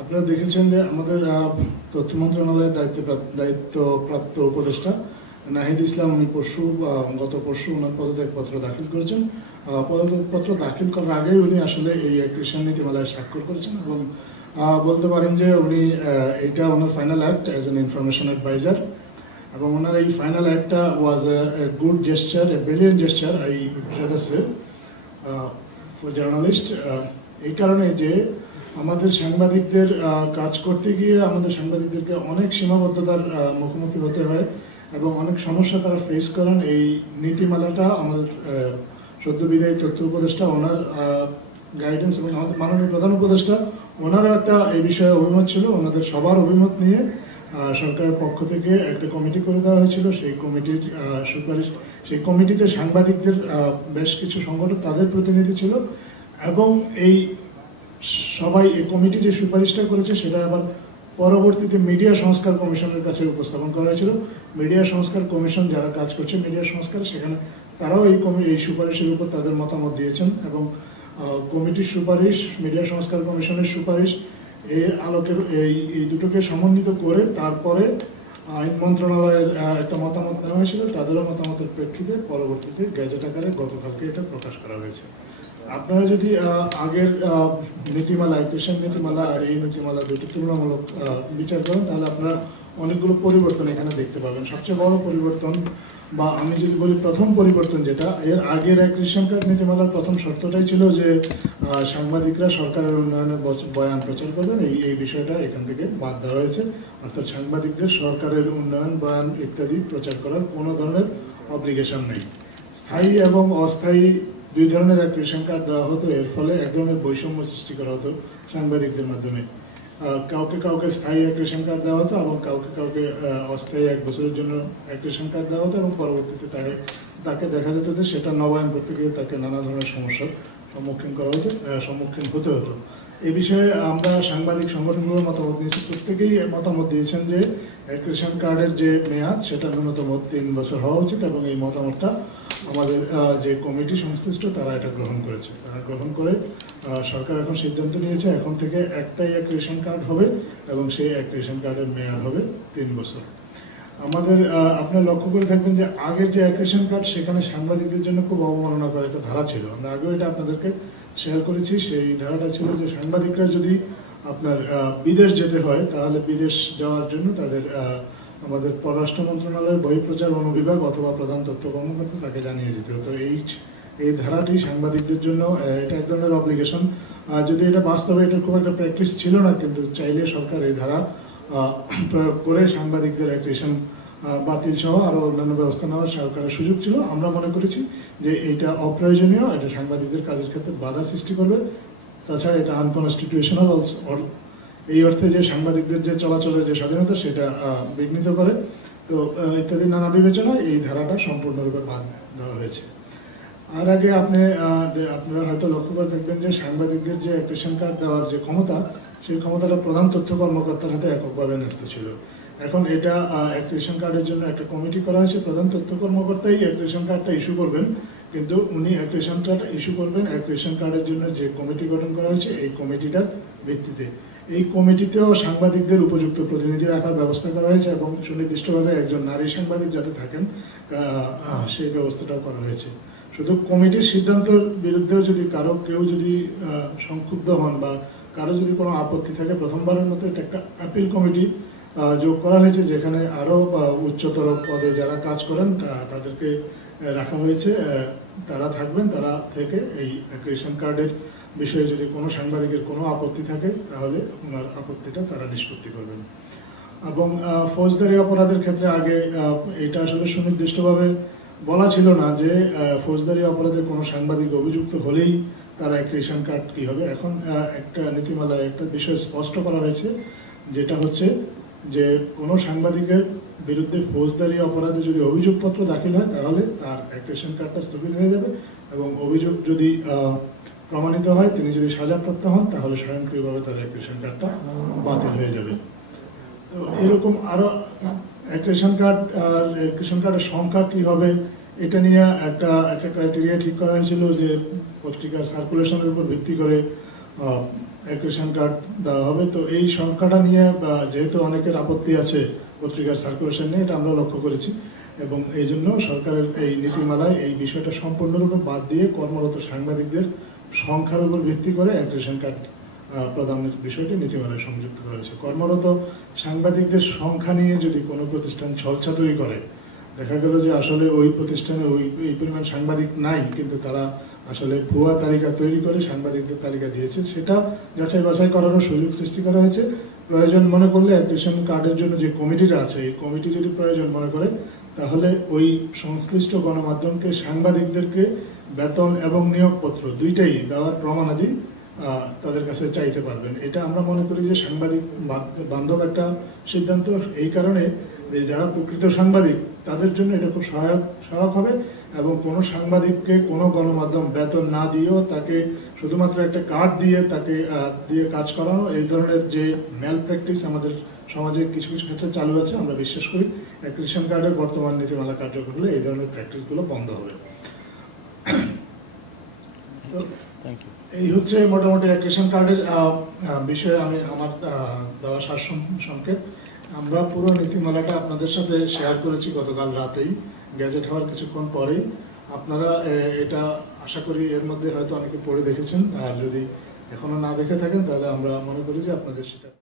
আপনারা দেখেছেন যে আমাদের তথ্য মন্ত্রণালয়ের দায়িত্বপ্রাপ্ত উপদেষ্টা নাহিদ ইসলাম উনি গত পরশু ওনার পদত্যাগপত্র দাখিল করেছেন। পদত্যাগপত্র দাখিল করার আগেই উনি আসলে এই অ্যাক্রিশন নীতিমালায় স্বাক্ষর করেছেন এবং বলতে পারেন যে উনি এটা ওনার final act as an information adviser, এবং ওনার এই ফাইনাল অ্যাক্টটা was a good jester, a brilliant jester I rather say for journalist. এই কারণে যে আমাদের সাংবাদিকদের কাজ করতে গিয়ে আমাদের সাংবাদিকদেরকে অনেক সীমাবদ্ধতার মুখোমুখি হতে হয় এবং অনেক সমস্যা তারা ফেস করেন। এই নীতিমালাটা আমাদের সদ্য বিদায়ী তথ্য উপদেষ্টা ওনার গাইডেন্স এবং আমাদের মাননীয় প্রধান উপদেষ্টা ওনারও একটা এই বিষয়ে অভিমত ছিল। ওনাদের সবার অভিমত নিয়ে সরকারের পক্ষ থেকে একটা কমিটি করে দেওয়া হয়েছিল। সেই কমিটির সুপারিশ, সেই কমিটিতে সাংবাদিকদের বেশ কিছু সংগঠন তাদের প্রতিনিধি ছিল এবং এই সবাই এই কমিটি যে সুপারিশটা করেছে সেটা আবার পরবর্তীতে মিডিয়া সংস্কার কমিশনের কাছে উপস্থাপন করা হয়েছিল। মিডিয়া সংস্কার কমিশন যারা কাজ করছে মিডিয়া সংস্কার, সেখানে তারাও এই সুপারিশের উপর তাদের মতামত দিয়েছেন এবং কমিটির সুপারিশ, মিডিয়া সংস্কার কমিশনের সুপারিশ, এই আলোকের এই দুটোকে সমন্বিত করে তারপরে আইন মন্ত্রণালয়ের একটা মতামত নেওয়া হয়েছিল। তাদেরও মতামতের প্রেক্ষিতে পরবর্তীতে গ্যাজেট আকারে গতকালকে এটা প্রকাশ করা হয়েছে। আপনারা যদি আগের নীতিমালা, অ্যাক্রিশন নীতিমালা আর এই নীতিমালা দুটি তুলনামূলক বিচার করেন তাহলে আপনারা অনেকগুলো পরিবর্তন এখানে দেখতে পাবেন। সবচেয়ে বড় পরিবর্তন, বা আমি যদি বলি প্রথম পরিবর্তন যেটা, এর আগের অ্যাক্রিশন কার্ড নীতিমালার প্রথম শর্তটাই ছিল যে সাংবাদিকরা সরকারের উন্নয়নের বয়ান প্রচার করবেন। এই বিষয়টা এখান থেকে বাদ দেওয়া হয়েছে, অর্থাৎ সাংবাদিকদের সরকারের উন্নয়ন বয়ান ইত্যাদি প্রচার করার কোনো ধরনের অব্লিগেশন নেই। স্থায়ী এবং অস্থায়ী দুই ধরনের অ্যাক্রিশন কার্ড দেওয়া হতো। এর ফলে এক ধরনের বৈষম্য সৃষ্টি করা হতো সাংবাদিকদের মাধ্যমে। কাউকে স্থায়ী অ্যাক্রিশন কার্ড দেওয়া হতো এবং কাউকে অস্থায়ী 1 বছরের জন্য অ্যাক্রিশন কার্ড দেওয়া হতো এবং পরবর্তীতে তাকে দেখা যেত যে সেটা নবায়ন করতে গিয়ে তাকে নানা ধরনের সমস্যার সম্মুখীন হতে হতো। এই বিষয়ে আমরা সাংবাদিক সংগঠনগুলোর মতামত নিয়েছি। প্রত্যেকেই মতামত দিয়েছেন যে অ্যাক্রিশন কার্ডের যে মেয়াদ সেটা ন্যূনতম 3 বছর হওয়া উচিত এবং এই মতামতটা আমাদের যে কমিটি সংশ্লিষ্ট তারা এটা গ্রহণ করেছে। তারা গ্রহণ করে সরকার এখন সিদ্ধান্ত নিয়েছে এখন থেকে একটাই অ্যাক্রিশন কার্ড হবে এবং সেই অ্যাক্রিশন কার্ডের মেয়াদ হবে 3 বছর। আমাদের আপনারা লক্ষ্য করে থাকবেন যে আগের যে অ্যাক্রিশন কার্ড সেখানে সাংবাদিকদের জন্য খুব অবমাননাকর একটা ধারা ছিল। আমরা আগেও এটা আপনাদেরকে শেয়ার করেছি। সেই ধারাটা ছিল যে সাংবাদিকরা যদি আপনার বিদেশ যেতে হয় তাহলে বিদেশ যাওয়ার জন্য তাদের আমাদের পররাষ্ট্র মন্ত্রণালয়ের বহিঃপ্রচার অনুবিভাগ অথবা প্রধান তথ্য কর্মকর্তা তাকে জানিয়ে যেতে হতো। এই ধারাটি সাংবাদিকদের জন্য এটা এক ধরনের অব্লিগেশন। যদি এটা বাস্তবে এটা খুব একটা প্র্যাকটিস ছিল না, কিন্তু চাইলে সরকার এই ধারা প্রয়োগ করে সাংবাদিকদের অ্যাক্রিশন বাতিল সহ আরও অন্যান্য ব্যবস্থা নেওয়ার সরকারের সুযোগ ছিল। আমরা মনে করেছি যে এইটা অপ্রয়োজনীয়, এটা সাংবাদিকদের কাজের ক্ষেত্রে বাধা সৃষ্টি করবে, তাছাড়া এটা আনকনস্টিটিউশনাল এই অর্থে যে সাংবাদিকদের যে চলাচলের যে স্বাধীনতা সেটা বিঘ্নিত করে। তো ইত্যাদি নানা বিবেচনায় এই ধারাটা সম্পূর্ণরূপে বাদ দেওয়া হয়েছে। আর আগে আপনারা হয়তো লক্ষ্য করে দেখবেন যে সাংবাদিকদের যে অ্যাক্রিশন কার্ড দেওয়ার যে ক্ষমতা, সেই ক্ষমতাটা প্রধান তথ্য কর্মকর্তার হাতে এককভাবে ন্যস্ত ছিল। এখন এটা অ্যাক্রিশন কার্ডের জন্য একটা কমিটি করা হয়েছে। প্রধান তথ্য কর্মকর্তাই অ্যাক্রিশন কার্ডটা ইস্যু করবেন, কিন্তু উনি অ্যাক্রিশন কার্ড ইস্যু করবেন অ্যাক্রিশন কার্ডের জন্য যে কমিটি গঠন করা হয়েছে এই কমিটিটার ভিত্তিতে। এই কমিটিতেও সাংবাদিকদের উপযুক্ত প্রতিনিধি রাখার ব্যবস্থা করা হয়েছে এবং সুনির্দিষ্টভাবে একজন নারী সাংবাদিক যাতে থাকেন সেই ব্যবস্থাটাও করা হয়েছে। শুধু কমিটির সিদ্ধান্তের বিরুদ্ধেও যদি কেউ যদি সংক্ষুব্ধ হন বা কারো যদি কোনো আপত্তি থাকে, প্রথমবারের মতো এটা একটা আপিল কমিটি যোগ করা হয়েছে যেখানে আরও উচ্চতর পদে যারা কাজ করেন তাদেরকে রাখা হয়েছে। তারা থাকবেন, তারা থেকে এই অ্যাক্রিশন কার্ডের বিষয়ে যদি কোনো সাংবাদিকের কোনো আপত্তি থাকে তাহলে ওনার আপত্তিটা তারা নিষ্পত্তি করবেন। এবং ফৌজদারি অপরাধের ক্ষেত্রে আগে এটা আসলে সুনির্দিষ্টভাবে বলা ছিল না যে ফৌজদারি অপরাধে কোনো সাংবাদিক অভিযুক্ত হলেই তার অ্যাক্রিশন কার্ড কী হবে। এখন একটা নীতিমালায় একটা বিষয় স্পষ্ট করা হয়েছে, যেটা হচ্ছে যে কোনো সাংবাদিকের বিরুদ্ধে ফৌজদারি অপরাধে যদি অভিযোগপত্র দাখিল হয় তাহলে তার অ্যাক্রিশন কার্ডটা স্থগিত হয়ে যাবে এবং অভিযোগ যদি প্রমাণিত হয়, তিনি যদি সাজাপ্রাপ্ত হন তাহলে স্বয়ংক্রিয়ভাবে তার অ্যাক্রিশন কার্ডটা বাতিল হয়ে যাবে। তো এরকম আরও অ্যাক্রিশন কার্ডের সংখ্যা কী হবে এটা নিয়ে একটা ক্রাইটেরিয়া ঠিক করা হয়েছিল যে পত্রিকার সার্কুলেশনের উপর ভিত্তি করে এক রেশন কার্ড দেওয়া হবে। তো এই সংখ্যাটা নিয়ে যেহেতু অনেকের আপত্তি আছে পত্রিকার সার্কুলেশন নিয়ে, এটা আমরা লক্ষ্য করেছি এবং এই জন্য সরকারের এই নীতিমালায় এই বিষয়টা সম্পূর্ণরূপে বাদ দিয়ে কর্মরত সাংবাদিকদের সংখ্যার উপর ভিত্তি করে এক রেশন কার্ড প্রদানের বিষয়টি নীতিমালায় সংযুক্ত করা হয়েছে। কর্মরত সাংবাদিকদের সংখ্যা নিয়ে যদি কোনো প্রতিষ্ঠান ছলচাতুরি করে, দেখা গেল যে আসলে ওই প্রতিষ্ঠানে এই পরিমাণ সাংবাদিক নাই, কিন্তু তারা আসলে ভুয়া তালিকা তৈরি করে সাংবাদিকদের তালিকা দিয়েছে, সেটা যাচাই বাছাই করারও সুযোগ সৃষ্টি করা হয়েছে। প্রয়োজন মনে করলে এক রেশন কার্ডের জন্য যে কমিটিটা আছে, এই কমিটি যদি প্রয়োজন মনে করে, তাহলে ওই সংশ্লিষ্ট গণমাধ্যমকে সাংবাদিকদেরকে বেতন এবং নিয়োগপত্র দুইটাই দেওয়ার প্রমাণাদি তাদের কাছে চাইতে পারবেন। এটা আমরা মনে করি যে সাংবাদিক বান্ধব একটা সিদ্ধান্ত। এই কারণে যারা প্রকৃত সাংবাদিক তাদের জন্য এটা খুব সহায়ক হবে এবং কোনো সাংবাদিককে কোনো গণমাধ্যম বেতন না দিয়েও তাকে শুধুমাত্র একটা কার্ড দিয়ে তাকে দিয়ে কাজ করানো, এই ধরনের যে ম্যাল প্র্যাকটিস আমাদের সমাজে কিছু কিছু ক্ষেত্রে চালু আছে, আমরা বিশ্বাস করি এক রেশন কার্ডের বর্তমান নীতিমালা কার্যকর হলে এই ধরনের প্র্যাকটিসগুলো বন্ধ হবে। এই হচ্ছে মোটামুটি এক রেশন কার্ডের বিষয়ে আমি আমার দেওয়া সংক্ষেপ। আমরা পুরো নীতিমালাটা আপনাদের সাথে শেয়ার করেছি গতকাল রাতেই, গ্যাজেট হওয়ার কিছুক্ষণ পরেই। আপনারা এটা আশা করি এর মধ্যে হয়তো অনেকে পড়ে দেখেছেন, আর যদি এখনো না দেখে থাকেন তাহলে আমরা মনে করি যে আপনাদের সেটা